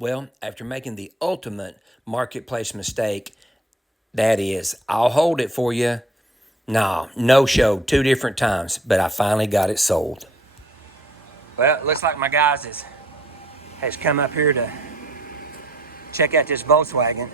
Well, after making the ultimate marketplace mistake, that is, I'll hold it for you. No show 2 different times, but I finally got it sold. Well, it looks like my guys has come up here to check out this Volkswagen.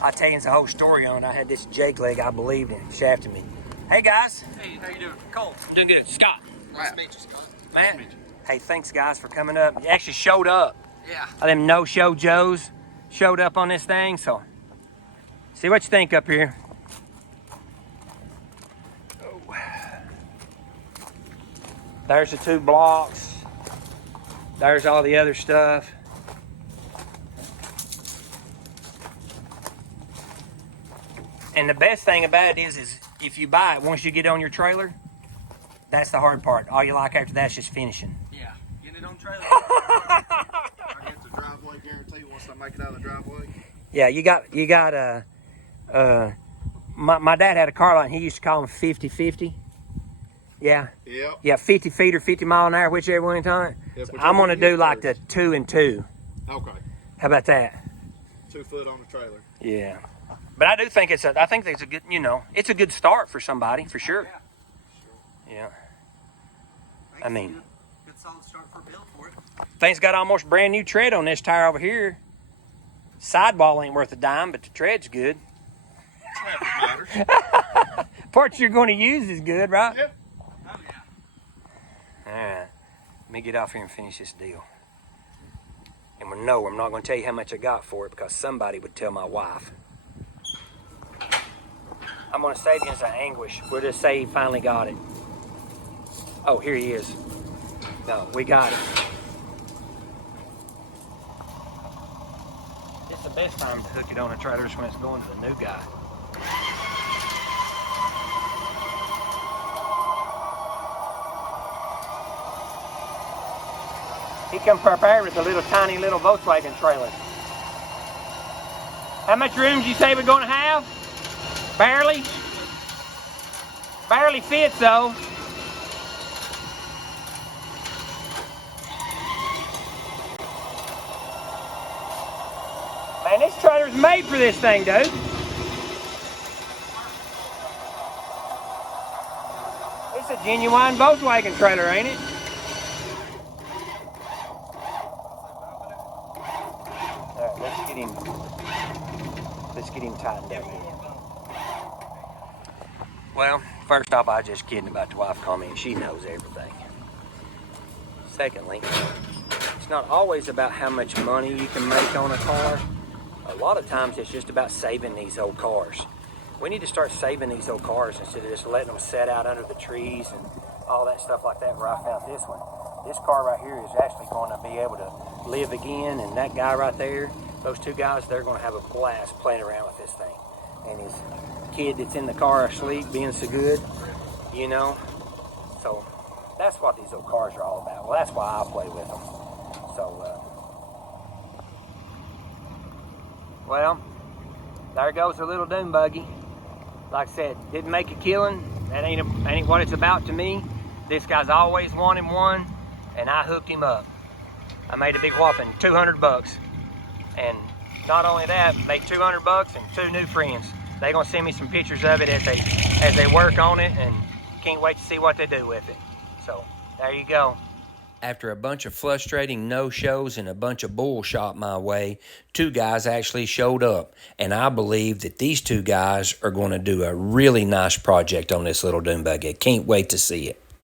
I'll tell you the whole story on it. I had this Jake leg I believed in shafted me. Hey guys. Hey, how you doing? Cole. I'm doing good. Scott. Nice to meet you, Scott. Man. Nice to meet you. Hey, thanks guys for coming up. You actually showed up. Yeah. Them no-show Joes showed up on this thing, so see what you think up here. Oh. There's the 2 blocks. There's all the other stuff. And the best thing about it is if you buy it, once you get on your trailer, that's the hard part. All you like after that's just finishing. Yeah. Getting it on trailer. I get the driveway guarantee once I make it out of the driveway. Yeah, you got my dad had a car lot and he used to call them 50-50. Yeah. Yep. Yeah, 50 feet or 50 mile an hour, whichever one time. Yep, so I'm gonna do like the 2 and 2. Okay. How about that? 2 foot on the trailer. Yeah. But I do think it's a good, it's a good start for somebody, for sure. Yeah. I mean, good solid start for a build for it. Thing's got almost brand new tread on this tire over here. Sidewall ain't worth a dime, but the tread's good. Matters. Parts you're going to use is good, right? Yep. Oh yeah. All right. Let me get off here and finish this deal. And no, I'm not going to tell you how much I got for it because somebody would tell my wife. I'm going to save you some anguish. We'll just say he finally got it. Oh, here he is. No, we got it. It's the best time to hook it on a trailer is when it's going to the new guy. He come prepared with a little tiny little Volkswagen trailer. How much room did you say we're going to have? Barely? Barely fits though. Man, this trailer's made for this thing, dude. It's a genuine Volkswagen trailer, ain't it? Alright, let's get him tightened up. Well, first off, I was just kidding about the wife comment. She knows everything. Secondly, it's not always about how much money you can make on a car. A lot of times it's just about saving these old cars. We need to start saving these old cars instead of just letting them set out under the trees and all that stuff like that where I found this one. This car right here is actually going to be able to live again, and that guy right there, those 2 guys, they're going to have a blast playing around with this thing. And his kid that's in the car asleep being so good, So that's what these old cars are all about. Well, that's why I play with them. So, well, there goes the little dune buggy. Like I said, didn't make a killing. That ain't what it's about to me. This guy's always wanted one, and I hooked him up. I made a big whopping $200, and not only that, made $200 and 2 new friends. They're gonna send me some pictures of it as they work on it, and can't wait to see what they do with it. So there you go. After a bunch of frustrating no-shows and a bunch of bull shot my way, 2 guys actually showed up. And I believe that these 2 guys are going to do a really nice project on this little dune buggy. Can't wait to see it.